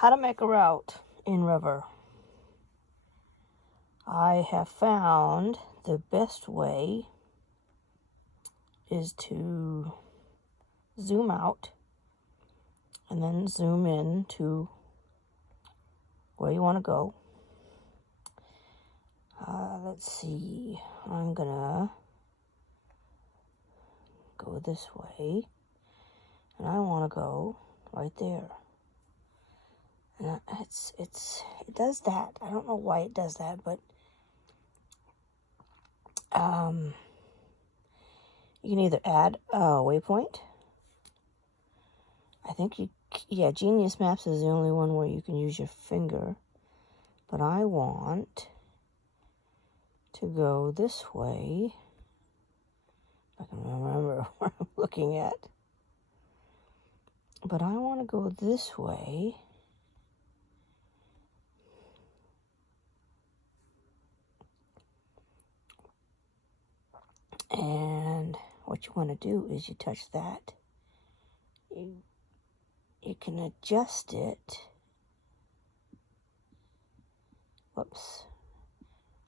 How to make a route in Rever. I have found the best way is to zoom out and then zoom in to where you want to go. Let's see, I'm gonna go this way and I want to go right there. And it does that. I don't know why it does that, but you can either add a waypoint. I think Genius Maps is the only one where you can use your finger. But I want to go this way. If I can remember what I'm looking at. But I want to go this way. And what you want to do is you touch that. You can adjust it. Whoops.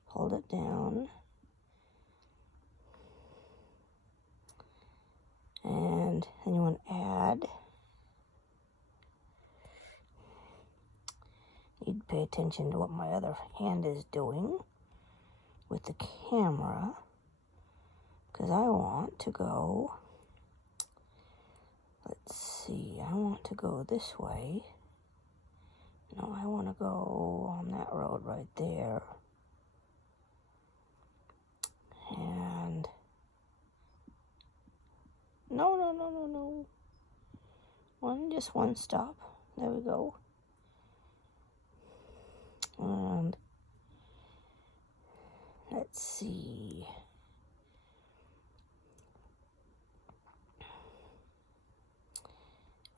Hold it down. And then you want to add. Need to pay attention to what my other hand is doing with the camera. Because I want to go, let's see, I want to go this way. No, I want to go on that road right there. And, no. Just one stop. There we go. And, let's see.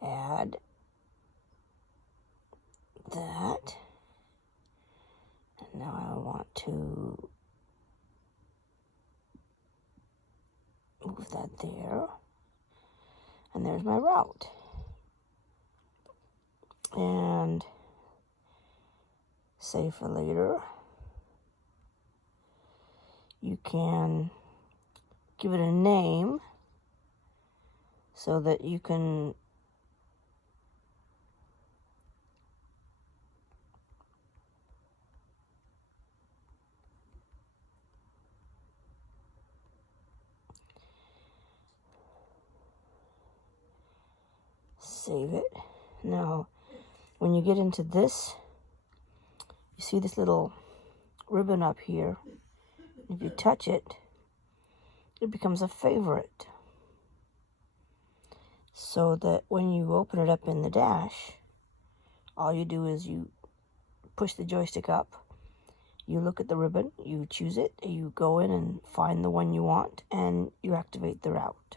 Add that, and now I want to move that there, and there's my route. And save for later. You can give it a name so that you can save it. Now, when you get into this, you see this little ribbon up here. If you touch it, it becomes a favorite. So that when you open it up in the dash, all you do is you push the joystick up, you look at the ribbon, you choose it, you go in and find the one you want, and you activate the route.